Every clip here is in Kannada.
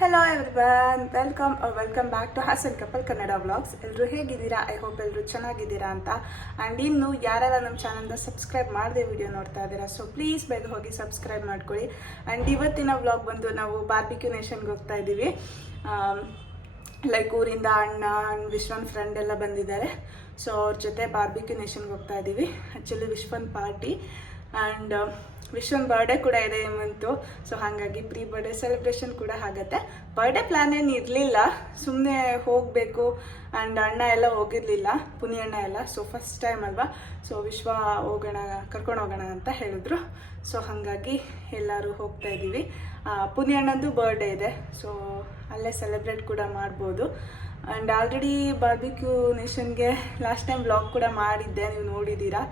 Hello everyone, welcome back to Hassan couple Kannada vlogs. ಎಲ್ಲರೂ ಹೇಗಿದ್ದೀರಾ? ಐ ಹೋಪ್ ಎಲ್ಲರೂ ಚೆನ್ನಾಗಿದ್ದೀರಾ ಅಂತ. ಆ್ಯಂಡ್ ಇನ್ನು ಯಾರೆಲ್ಲ ನಮ್ಮ ಚಾನಲ್ನ ಸಬ್ಸ್ಕ್ರೈಬ್ ಮಾಡದೆ ವಿಡಿಯೋ ನೋಡ್ತಾ ಇದ್ದೀರಾ, ಸೊ ಪ್ಲೀಸ್ ಬೇಗ ಹೋಗಿ ಸಬ್ಸ್ಕ್ರೈಬ್ ಮಾಡ್ಕೊಳ್ಳಿ. ಆ್ಯಂಡ್ ಇವತ್ತಿನ ವ್ಲಾಗ್ ಬಂದು ನಾವು ಬಾರ್ಬಿಕ್ಯೂ ನೇಷನ್ಗೆ ಹೋಗ್ತಾ ಇದ್ದೀವಿ. ಲೈಕ್ ಊರಿಂದ ಅಣ್ಣ ಆ್ಯಂಡ್ ವಿಶ್ವನ್ ಫ್ರೆಂಡ್ ಎಲ್ಲ ಬಂದಿದ್ದಾರೆ. ಸೊ ಅವ್ರ ಜೊತೆ ಬಾರ್ಬಿಕ್ಯೂ ನೇಷನ್ಗೆ ಹೋಗ್ತಾ ಇದ್ದೀವಿ. Actually Vishwan party and Vishwan birthday ಕೂಡ ಇದೆ ಈ ಮಂತು. ಸೊ ಹಾಗಾಗಿ ಪ್ರೀ ಬರ್ಡೇ ಸೆಲೆಬ್ರೇಷನ್ ಕೂಡ ಆಗುತ್ತೆ. ಬರ್ಡೇ ಪ್ಲ್ಯಾನ್ ಏನು ಇರಲಿಲ್ಲ, ಸುಮ್ಮನೆ ಹೋಗಬೇಕು. ಆ್ಯಂಡ್ ಅಣ್ಣ ಎಲ್ಲ ಹೋಗಿರಲಿಲ್ಲ, ಪುನಿ ಅಣ್ಣ ಎಲ್ಲ. ಸೊ ಫಸ್ಟ್ ಟೈಮ್ ಅಲ್ವಾ, ಸೊ ವಿಶ್ವ ಹೋಗೋಣ, ಕರ್ಕೊಂಡು ಹೋಗೋಣ ಅಂತ ಹೇಳಿದ್ರು. ಸೊ ಹಾಗಾಗಿ ಎಲ್ಲರೂ ಹೋಗ್ತಾ ಇದ್ದೀವಿ. ಪುನಿ ಅಣ್ಣಂದು ಬರ್ಡೇ ಇದೆ, ಸೊ ಅಲ್ಲೇ ಸೆಲೆಬ್ರೇಟ್ ಕೂಡ ಮಾಡ್ಬೋದು. ಆ್ಯಂಡ್ ಆಲ್ರೆಡಿ ಬಾರ್ಬಿಕ್ಯೂ ನೇಷನ್ಗೆ ಲಾಸ್ಟ್ ಟೈಮ್ ವ್ಲಾಗ್ ಕೂಡ ಮಾಡಿದ್ದೆ, ನೀವು ನೋಡಿದ್ದೀರಾ.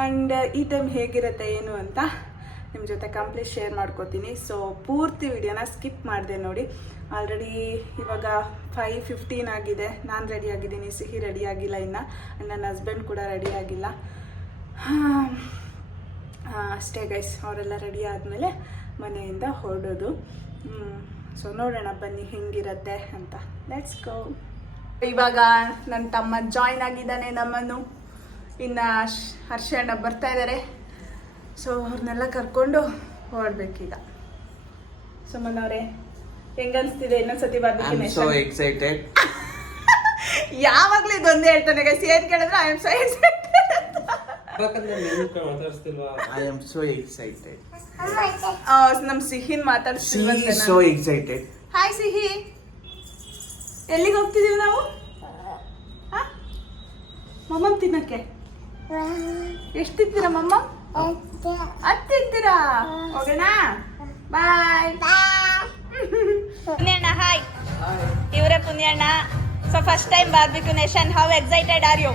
ಆ್ಯಂಡ್ ಈ ಟೈಮ್ ಹೇಗಿರುತ್ತೆ ಏನು ಅಂತ ನಿಮ್ಮ ಜೊತೆ ಕಂಪ್ಲೀಟ್ ಶೇರ್ ಮಾಡ್ಕೋತೀನಿ. ಸೊ ಪೂರ್ತಿ ವಿಡಿಯೋನ ಸ್ಕಿಪ್ ಮಾಡಿದೆ ನೋಡಿ. ಆಲ್ರೆಡಿ ಇವಾಗ 5:15 ಆಗಿದೆ. ನಾನು ರೆಡಿ ಆಗಿದ್ದೀನಿ, ಸಿಹಿ ರೆಡಿ ಆಗಿಲ್ಲ ಇನ್ನು, ನನ್ನ ಹಸ್ಬೆಂಡ್ ಕೂಡ ರೆಡಿ ಆಗಿಲ್ಲ. ಅಷ್ಟೇ ಗೈಸ್, ಅವರೆಲ್ಲ ರೆಡಿ ಆದಮೇಲೆ ಮನೆಯಿಂದ ಹೊರಡೋದು. ಸೊ ನೋಡೋಣ ಬನ್ನಿ ಹೆಂಗಿರುತ್ತೆ ಅಂತ. Let's go. ಇವಾಗ ನನ್ನ ತಮ್ಮ ಜಾಯ್ನ್ ಆಗಿದ್ದಾನೆ ನಮ್ಮನ್ನು. ಇನ್ನು ಹರ್ಷಣ್ಣ ಬರ್ತಾ ಇದ್ದಾರೆ. ಸೊ ಅವ್ರನ್ನೆಲ್ಲ ಕರ್ಕೊಂಡು ಹೊರಡ್ಬೇಕೀಗ. ಸುಮ್ಮನವ್ರೆ, ಹೆಂಗನ್ಸ್ತಿದೆ ಇನ್ನೊಂದ್ಸತಿ ಎಕ್ಸೈಟೆಡ್. ಯಾವಾಗ್ಲೂ ಇದೊಂದೇ ಹೇಳ್ತಾನೆ ಗೈಸ್, ಏನ್ ಕೇಳಿದ್ರೆ ಐ ಆಮ್ ಸೋ ಎಕ್ಸೈಟೆಡ್. ನಮ್ ಸಿಹಿನ್ ಮಾತಾಡ್ತಿದ್ವಿ. ಹಾಯ್ ಸಿಹಿ, ಎಲ್ಲಿಗೆ ಹೋಗ್ತಿದೀವಿ ನಾವು? ಮಮ್ಮಮ್ ತಿನ್ನಕ್ಕೆ. ಎಷ್ಟು ತಿಂತೀರಾ ಮಮ್ಮ? 10 ತಿಂತೀರಾ? ಹೋಗೋಣ, ಬಾಯ್. ಪುಣ್ಯಣ್ಣ ಹಾಯ್, ಇವರೇ ಪುಣ್ಯಣ್ಣ. So first time Barbecue Nation, how excited are you?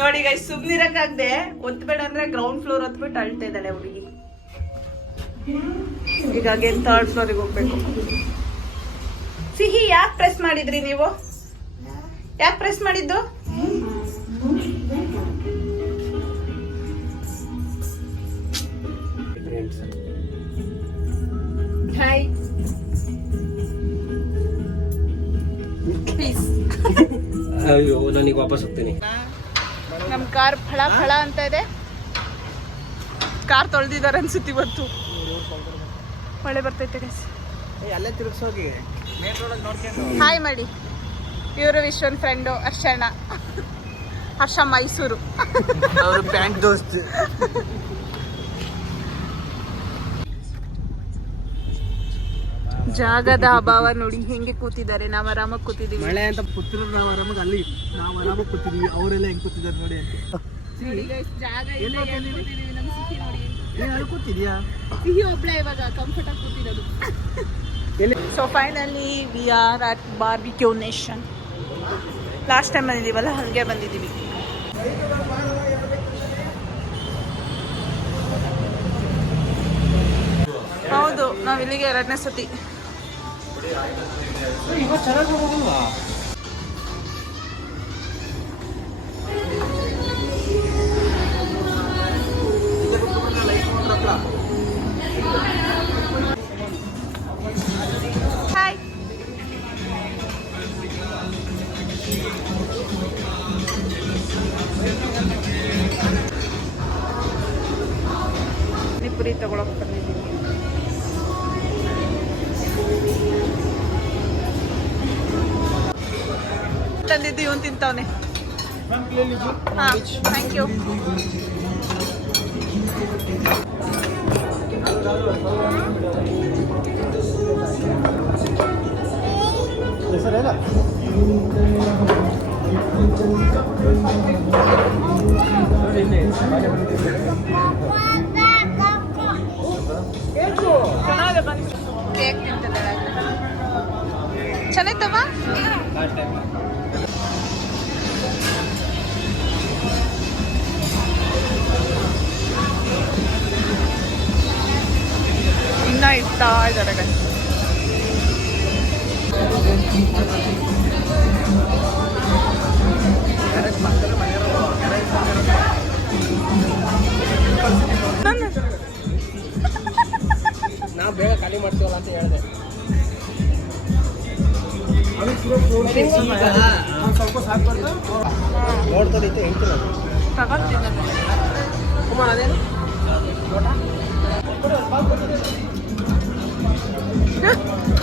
ನೋಡಿ ಗೈಸ್, ಸುಮ್ನಿರಕ್ಕಾಗ್ದೆ, ಒತ್ಬೇಡ ಅಂದ್ರೆ ಗ್ರೌಂಡ್ ಫ್ಲೋರ್ ಹೊತ್ಬಿಟ್ಟು ಅಳ್ತಾ ಇದ್ದಾಳೆ ಹುಡುಗಿ. ಹೀಗಾಗಿ 3rd ಫ್ಲೋರಿಗೆ ಹೋಗ್ಬೇಕು. ಸಿಹಿ, ಯಾಕೆ ಪ್ರೆಸ್ ಮಾಡಿದ್ರಿ ನೀವು? ಯಾಕೆ ಪ್ರೆಸ್ ಮಾಡಿದ್ದು? Hi, please. ಅಯ್ಯೋ, ನನಗೆ ವಾಪಸ್ ಹೋಗ್ತೀನಿ. ನಮ್ಮ ಕಾರ್ ಫಳ ಫಳ ಅಂತ ಇದೆ. ಕಾರ್ ತೊಳೆದಿದ್ದಾರೆ ಅನ್ಸುತ್ತೆ ಇವತ್ತು. ಮಳೆ ಬರ್ತೈತೆ ಗೈಸ್. ಅಲ್ಲೇ ತಿರುಗಿಸೋಗಿ ಹಾಯ್ ಮಾಡಿ. ಇವರು ವಿಶ್ವನ್ ಫ್ರೆಂಡು ಹರ್ಷಣ್ಣ. ಹರ್ಷ ಮೈಸೂರು, ಅವರು ಬ್ಯಾಂಕ್ ದೋಸ್ತ್. ಜಾಗದ ಅಭಾವ ನೋಡಿ ಹೆಂಗೆ ಕೂತಿದ್ದಾರೆ. ನಾವು ಆರಾಮಾಗಿ ಕೂತಿದ್ದೀವಿ. ಮಳೆ ಅಂತ ಪುತ್ರರು ನಾವು ಆರಾಮಾಗಿ ಅಲ್ಲಿ ನಾವು ಆರಾಮಾಗಿ ಕೂತಿದ್ವಿ, ಅವರೆಲ್ಲ ಹೆಂಗ್ ಕೂತಿದ್ದಾರೆ ನೋಡಿ ಅಂತ. ಜಾಗ ಇಲ್ಲ, ಕೂತಿದ್ದೀವಿ. ನಮ್ಮ ಸಿಹಿ ನೋಡಿ, ಕೂತಿದ್ಯಾ? ಸಿಹಿ ಒಬ್ಳೆ ಇವಾಗ ಕಂಫರ್ಟ್ ಆಗಿ ಕೂತಿರೋದು. So finally we are at Barbecue Nation. Last time ಬಂದಿದ್ದೀವಲ್ಲ, ಹಾಗೆ ಬಂದಿದ್ದೀವಿ. ಹೌದು, ನಾವು ಇಲ್ಲಿಗೆ 2ನೇ ಸತಿ. ಹಾಯ್, ಪಾನಿಪುರಿ ತಗೊಳಕ್ ಬಂದಿದ್ದೀವಿ. ತಂದಿದ್ದು ಇವನು ತಿಂತವನೆ. ಹಾಂ, ಥ್ಯಾಂಕ್ ಯು. ಚೆನ್ನಾಗಿದೆ, ಬಂದು ಕೇಕ್ ತಿಂತಿದ್ದಾಳೆ. ಚೆನ್ನಾಗಿತ್ತಮ್ಮ? ಇನ್ನ ಇಡ್ತಾ ಇದ್ದಾರೆ. ನನ್ನ ಅಂತ ಹೇಳಿದೆ. ಸ್ವಲ್ಪ ಸಾಕ್ಬಾರ್ದು ನೋಡ್ತಾರಿತ್ತು ಹೇಳ್ತೀನಿ ಅದೇನು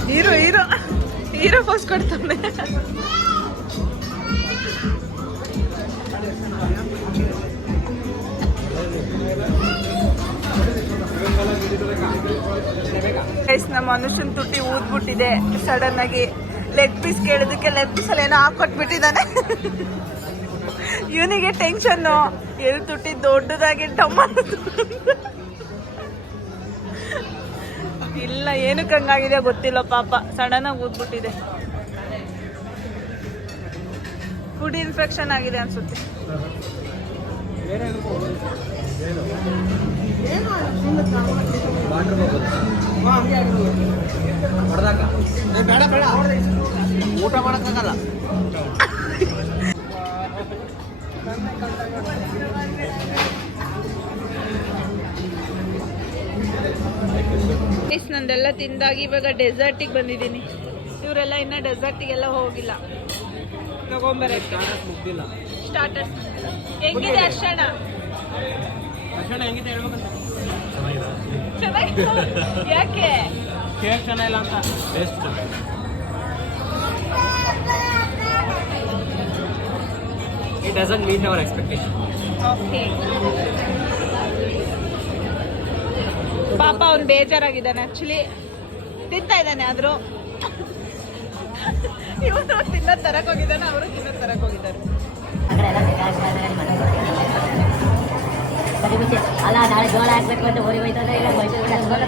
ಹೀರೋ ಹೀರೋ ಹೀರೋ ಪೋಸ್ ಕೊಡ್ತಾನೆ. ನಮ್ಮ ಮನುಷ್ಯನ್ ತುಟಿ ಊದ್ಬಿಟ್ಟಿದೆ ಸಡನ್ ಆಗಿ. ಲೆಗ್ ಪೀಸ್ ಕೇಳಿದಕ್ಕೆ ಲೆಗ್ ಪೀಸ್ ಅಲ್ಲಿ ಏನೋ ಹಾಕೊಟ್ಬಿಟ್ಟಿದ್ದಾನೆ. ಇವನಿಗೆ ಟೆನ್ಷನ್ನು, ಎಲ್ಲಿ ತುಟಿ ದೊಡ್ಡದಾಗಿ ಡಮ್ಮ. ಇಲ್ಲ ಏನಕ್ಕೆ ಹಂಗಾಗಿದೆ ಗೊತ್ತಿಲ್ಲ ಪಾಪ, ಸಡನ್ ಆಗಿ ಊದ್ಬಿಟ್ಟಿದೆ. ಫುಡ್ ಇನ್ಫೆಕ್ಷನ್ ಆಗಿದೆ ಅನ್ಸುತ್ತೆ. ಊಟ ಮಾಡಕ್ಕಾಗಲ್ಲ. ನಂದೆಲ್ಲ ತಿಂದಾಗಿ ಇವಾಗ ಡೆಸರ್ಟಿಗೆ ಬಂದಿದ್ದೀನಿ. ಇವರೆಲ್ಲ ಇನ್ನ ಡೆಸರ್ಟಿಗೆಲ್ಲ ಹೋಗಿಲ್ಲ. ತಗೊಂಬರಕ್ಕೆ ಮುಗ್ದಿಲ್ಲ. ಸ್ಟಾರ್ಟರ್ಸ್ ಹೆಂಗಿದೆ ಅರ್ಷಣ? ಹೆಂಗಿದೆ ಹೇಳ್ಬೇಕಂತ. ಯಾಕೆ ಕೇಕ್ ಚೆನ್ನಾಗಿಲ್ಲ ಅಂತ. Taste it doesn't meet our expectation. Okay. ಪಾಪ ಅವ್ನು ಬೇಜಾರಾಗಿದ್ದಾನೆ. ಆಕ್ಚುಲಿ ತಿಂತಾ ಇದ್ದಾನೆ, ಆದ್ರೂ ಇವನು ತಿನ್ನೋದು ತರಕ್ ಹೋಗಿದ್ದಾನೆ, ಅವರು ತಿನ್ನೋದು ತರಕ್ ಹೋಗಿದ್ದಾರೆ. ಅಲ್ಲ ನಾಳೆ ಜೋಳ ಹಾಕ್ಬೇಕು ಅಂತ ಊರಿಗೆ ಹೋಯ್ತಾರೆ. ಇಲ್ಲ ಮೈಸೂರು ಕರ್ಕೊಂಡೆ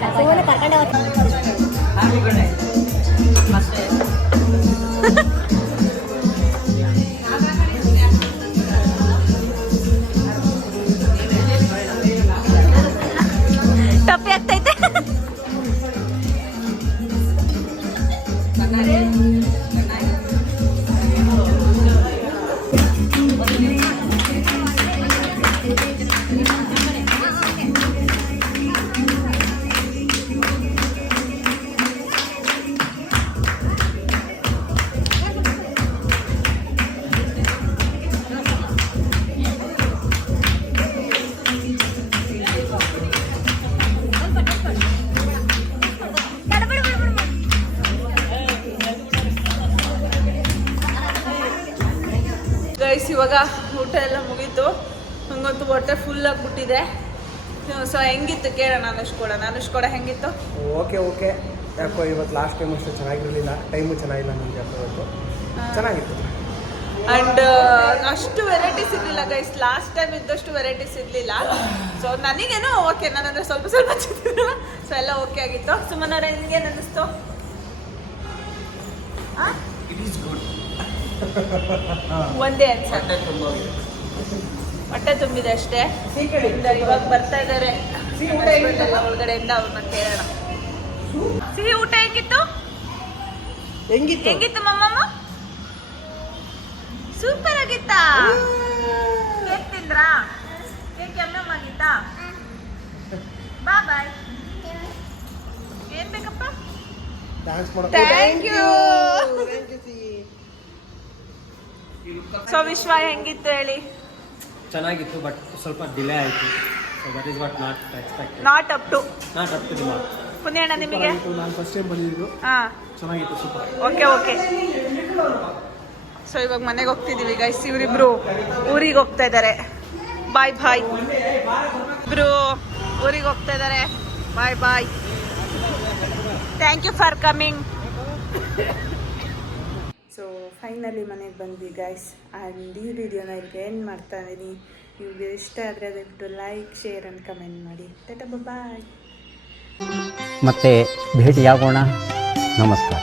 ಟಪ್ಪಿ ಆಗ್ತೈತೆ. ಗೈಸ್ ಇವಾಗ ಊಟ ಎಲ್ಲ ಮುಗೀತು. ನಂಗಂತೂ ಹೊಟ್ಟೆ ಫುಲ್ ಆಗಿಬಿಟ್ಟಿದೆ. ಸೊ ಹೆಂಗಿತ್ತು ಕೇಳೋಣ ಅನುಷ್ಕೊಡ ಹೆಂಗಿತ್ತು? ಓಕೆ ಯಾಕೋ ಇವತ್ತು ಲಾಸ್ಟ್ ಟೈಮ್ ಅಷ್ಟು ಚೆನ್ನಾಗಿರಲಿಲ್ಲ. ಟೈಮು ಚೆನ್ನಾಗಿಲ್ಲ ನಮಗೆ ಇವತ್ತು. ಚೆನ್ನಾಗಿತ್ತು. ಆ್ಯಂಡ್ ಅಷ್ಟು ವೆರೈಟೀಸ್ ಇರಲಿಲ್ಲ ಗೈಸ್. ಲಾಸ್ಟ್ ಟೈಮ್ ಇದ್ದಷ್ಟು ವೆರೈಟೀಸ್ ಇರಲಿಲ್ಲ. ಸೊ ನನಗೇನೋ ಓಕೆ, ನಾನಂದರೆ ಸ್ವಲ್ಪ ಚಿತ್ರ. ಸೊ ಎಲ್ಲ ಓಕೆ ಆಗಿತ್ತು. ಸುಮ್ಮನವ್ರ ನಿನಗೇನು ಅನ್ನಿಸ್ತು? It is good. ಒಂದೇ ಅನ್ಸುತ್ತೆ, ಹೊಟ್ಟೆ ತುಂಬಿದೆ ಅಷ್ಟೇ. ಇವಾಗ ಬರ್ತಾ ಇದ್ದಾರೆ ಒಳಗಡೆಯಿಂದ, ಅವ್ರನ್ನ ಕೇಳೋಣ. ಸಿಹಿ ಊಟ ಹೆಂಗಿತ್ತು ಮಮ್ಮಮ್ಮ? ಸೂಪರ್ ಆಗಿತ್ತಾ? ಕೇಕ್ ತಿಂದ್ರಾ? ಕೇಕ್ ಎಮ್ಮೆ ಆಗಿತ್ತಾ? ಬಾಯ್. ಏನ್ ಬೇಕಪ್ಪ? Thank you. ಸೊ ವಿಶ್ವ ಹೆಂಗಿತ್ತು ಹೇಳಿ? ಚೆನ್ನಾಗಿತ್ತು, ಬಟ್ ಸ್ವಲ್ಪ ಡಿಲೇ ಆಯಿತು. So that is what not expected. Not up to the mark. ಪುಣ್ಯಣ್ಣ ನಿಮಗೆ? ನಾನು ಫಸ್ಟ್ ಟೈಮ್ ಬಂದಿದ್ದು. ಚೆನ್ನಾಗಿತ್ತು, ಸೂಪರ್. ಓಕೆ. ಸೊ ಇವಾಗ ಮನೆಗೆ ಹೋಗ್ತಿದ್ದೀವಿ ಗೈಸ್. ಇವರಿಬ್ರು ಊರಿಗೆ ಹೋಗ್ತಾ ಇದ್ದಾರೆ. ಬಾಯ್. ಇಬ್ರು ಊರಿಗೆ ಹೋಗ್ತಾ ಇದ್ದಾರೆ. Bye. Thank you for coming. So finally ಮನೆಗೆ ಬಂದ್ವಿ ಗೈಸ್. ಆ್ಯಂಡ್ ಈ ವಿಡಿಯೋನ ಇಲ್ಲಿಗೆ ಎಂಡ್ ಮಾಡ್ತಾ ಇದ್ದೀನಿ. ನಿಮಗೆ ಇಷ್ಟ ಆದರೆ ದಯವಿಟ್ಟು ಲೈಕ್, ಶೇರ್ ಆ್ಯಂಡ್ ಕಮೆಂಟ್ ಮಾಡಿ. ಬಾಯ್. ಮತ್ತೆ ಭೇಟಿಯಾಗೋಣ. ನಮಸ್ಕಾರ.